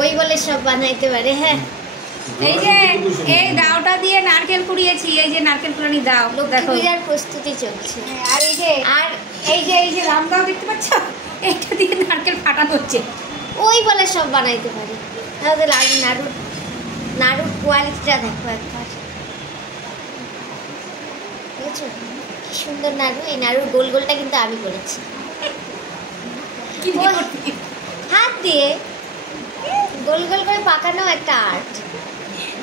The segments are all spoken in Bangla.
ওই বলে সব বানাইতে পারে। হ্যাঁ এই যে এই দাওটা দিয়ে নারকেল কুড়িয়েছি, এই যে নারকেল কুড়ানি দাও, লক্ষ্মী পূজার প্রস্তুতি চলছে। আর এই যে রাম দাও দেখতে পাচ্ছ, এইটা দিয়ে নারকেল ফাটানো হচ্ছে। ওই বলে সব বানাইতে পারে। তাহলে নাড়ুর কোয়ালিটিটা দেখো একবার, বুঝছো কি সুন্দর নাড়ু। এই নাড়ুর গোল গোলটা কিন্তু আমি করেছি হাত দিয়ে, গোল গোল করে পাকানো একটা আর্ট।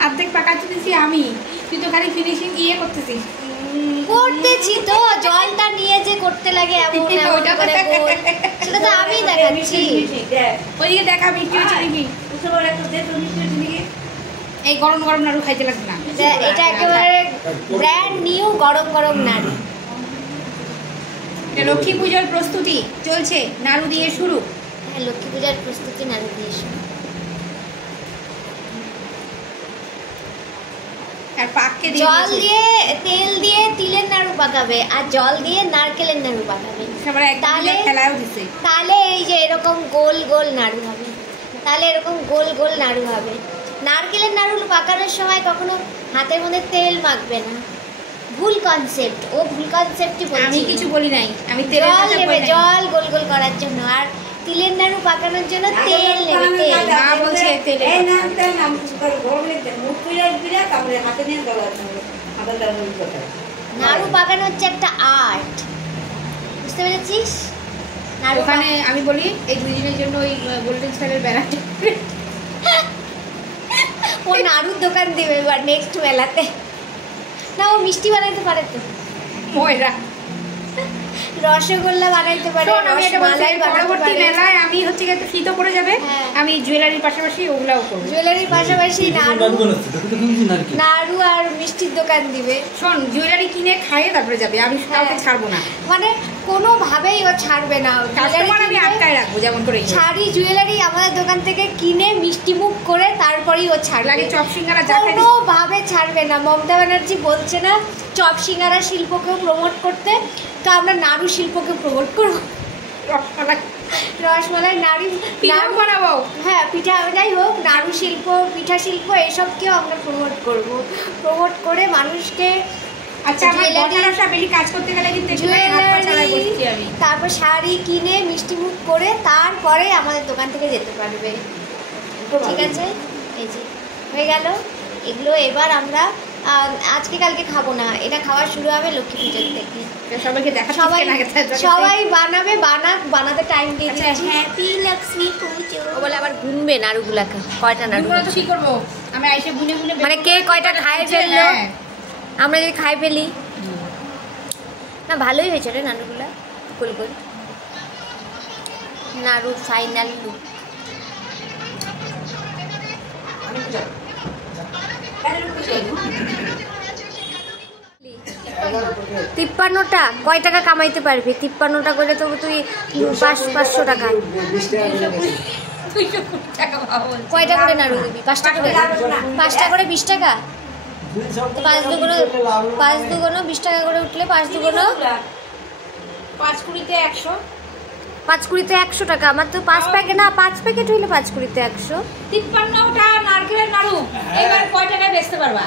অর্ধেক পাকাতে দিয়েছি আমি, তুই তো খালি ফিনিশিং ইয়ে করতেছিস। করতেছি তো, জলটা নিয়ে যে করতে লাগে এমন ওটা করে গোল, সেটা তো আমি দেখাচ্ছি। ওইদিকে দেখা মিষ্টি হচ্ছে নাকি, এই গরম গরম নাড়ু খাইতে লাগবে না। এটা একেবারে ব্র্যান্ড নিউ গরম গরম নাড়ু। লক্ষ্মী পুজোর প্রস্তুতি চলছে, নাড়ু দিয়ে শুরু। হ্যাঁ, লক্ষ্মী পূজার প্রস্তুতি নাড়ু দিয়ে শুরু। আর পাককে জল দিয়ে তেল দিয়ে তিলের নাড়ু পাকাবে, আর জল দিয়ে নারকেলের নাড়ু পাকাবে। তাহলে এই যে এরকম গোল গোল নাড়ু হবে, তাহলে এরকম গোল গোল নাড়ু হবে। নারকেলের নাড়ু পাকানোর সময় কখনো হাতের মধ্যে তেল মাখবে না, ভুল কনসেপ্ট। ও ভুল কনসেপ্টই বলছি, আমি কিছু বলি নাই। আমি জল নেবে, জল গোল গোল করার জন্য, আর তিলের নাড়ু পাকানোর জন্য তেল নেবে। তেল মা বলছে তেল নাড়ু পাকানো হচ্ছে একটা আর্ট, বুঝতে পেরেছিস? ওখানে আমি বলি এই 2 দিনের জন্য ওই গোল্ডেন স্টাইলের ব্যানারটা ও নাড়ুর দোকান দেবে এবার নেক্সট মেলাতে। না, ও মিষ্টি বানাইতে পারে তো, ময়রা রসগোল্লা বানাইতে পারে, রসমালাই বানাইতে পারে। মেলায় আমি হচ্ছে একটু শীতও পড়ে যাবে, আমি জুয়েলারির পাশাপাশি ওগুলাও করব। জুয়েলারির পাশাপাশি নাড়ু আর মিষ্টির দোকান দিবে। শোন, জুয়েলারি কিনে খাইয়ে তারপরে যাবে, আমি কাউকে ছাড়বো না, মানে কোনোভাবেই ও ছাড়বে না। কাস্টমার আমি আটকায় রাখবো যেমন করে। শাড়ি জুয়েলারি আমাদের দোকান থেকে কিনে মিষ্টি মুখ করে তারপরেই ও ছাড়বে। লাগে চপ সিঙ্গারা যা খাই কোনোভাবে ছাড়বে না। মমতা ব্যানার্জি বলছে না চপ সিঙ্গারা শিল্পকেও প্রমোট করতে, তো আমরা নাড়ু শিল্পকে প্রমোট করবো। রসমালাই নাড়ু বানাবো। হ্যাঁ, পিঠা যাই হোক, নাড়ু শিল্প, পিঠা শিল্প এসবকেও আমরা প্রমোট করব। প্রমোট করে মানুষকে কাজ করতে গেলে কিন্তু তারপর শাড়ি কিনে মিষ্টি মুখ করে তারপরে আমাদের দোকান থেকে যেতে পারবে। ঠিক আছে, এই যে হয়ে গেল এগুলো। এবার আমরা আজকে কালকে খাবো না, এটা খাওয়া শুরু হবে লক্ষ্মী পুজোর থেকে। সবাইকে দেখা, সবাই বানাবে, বানাতে টাইম দিয়ে দিচ্ছি। হ্যাপি লক্ষ্মী পুজো বলে আবার গুনবে নাড়ুগুলাকে, কয়টা নাড়ু কি করবো আমি আইসে গুনে গুনে, মানে কে কয়টা খায় ফেললো, আমরা যদি খাই ফেলি। না, ভালোই হয়েছে রে নাড়ুগুলা, গোল গোল নাড়ুর ফাইনাল লুক। 53টা কয় টাকা কামাইতে পারবি? 53টা করে তো তুই 500 টাকা। কয়টা করে নাড়ু দিবি? 5টা করে 20 টাকা। 5 দুগুণ 20 টাকা করে উঠলে 5 দুগুণ 5 20-তে 100, 5 20-তে 100 টাকা। আমার তো 5 প্যাকেট না, 5 প্যাকেট হইলে 5 20-তে 100। 53টা নারকেলের নাড়ু এবার কয় টাকায় বেচতে পারবা?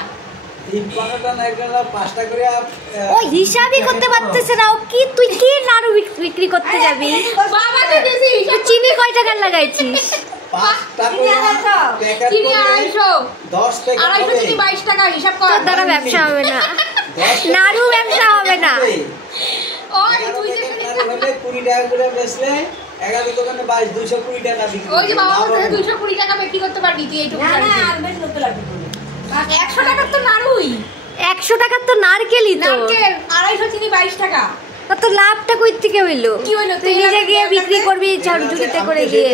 53টা নারকেল 5 টাকা করে। ও হিসাবই করতে পারতেছ না। ও কি, তুই কি নাড়ু বিক্রি করতে যাবি? বাবা দিতেছি, চিনি কয় টাকা লাগাইছিস? 5 টাকা প্যাকেট চিনি 250, 10 প্যাকেট 250 চিনি 22 টাকা। হিসাব কর। তোর দ্বারা ব্যবসা হবে না, নাড়ু ব্যবসা হবে না। ওই তুই যে 20 টাকা করে বেচলে 11 দোকানে 220 টাকা বিক্রি। ওই যে বাবা 220 টাকা বিক্রি করতে পারবি তুই এইটুকু। না না, আর বেশি করতে লাগবে। 100 টাকার তো নাড়ুই, 100 টাকার তো নারকেলই তো। নারকেল 250 চিনি 22 টাকা। তো লাভটা কই থেকে হইলো? কি হইলো? তুই নিজে গিয়ে বিক্রি করবি ঝুড়িতে করে গিয়ে।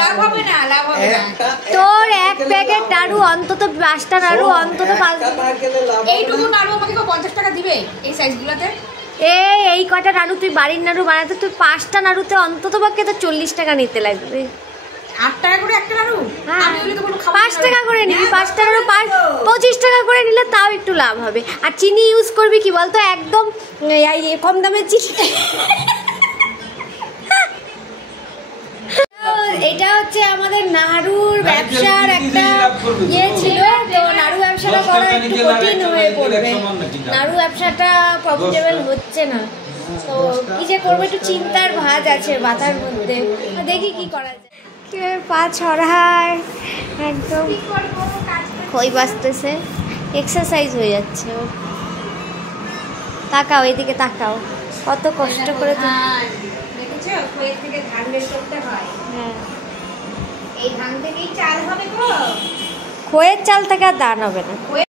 লাভ হবে না, লাভ হবে না। তোর এক প্যাকেট নাড়ু অন্তত 5টা নাড়ু অন্তত 5 এইটুকু নাড়ু আমাকে 50 টাকা দিবে এই সাইজগুলোতে। এই কয়টা নাড়ু তুই বাড়ির নাড়ু বানাতে, তুই 5টা নাড়ুতে অন্তত পক্ষে তো 40 টাকা নিতে লাগবে। 8 টাকা করে একটা নাড়ু। আমি হলে তো কোনো খাবো না। 5 টাকা করে নিবি, 5টা নাড়ু 25 টাকা করে নিলে তাও একটু লাভ হবে। আর চিনি ইউজ করবি কি বলতো, একদম কম দামের চিনি। এটা হচ্ছে আমাদের নাড়ুর ব্যবসার একটা ইয়ে ছিল, তো নাড়ু ব্যবসাটা করা একটু কঠিন হয়ে পড়বে। নাড়ু ব্যবসাটা প্রফিটেবল হচ্ছে না, তো কি যে করবো একটু চিন্তার ভাঁজ আছে মাথার মধ্যে, দেখি কি করা যায়। কিভাবে পা ছড়ায়, একদম খই বাজতেছে, এক্সারসাইজ হয়ে যাচ্ছে ও। তাকাও এদিকে, তাকাও কত কষ্ট করে দেখেছো খইয়ের থেকে ধান বের করতে হয়। হ্যাঁ, এই ধান থেকেই চাল হবে গো। খইয়ের চাল থেকে আর দান হবে না।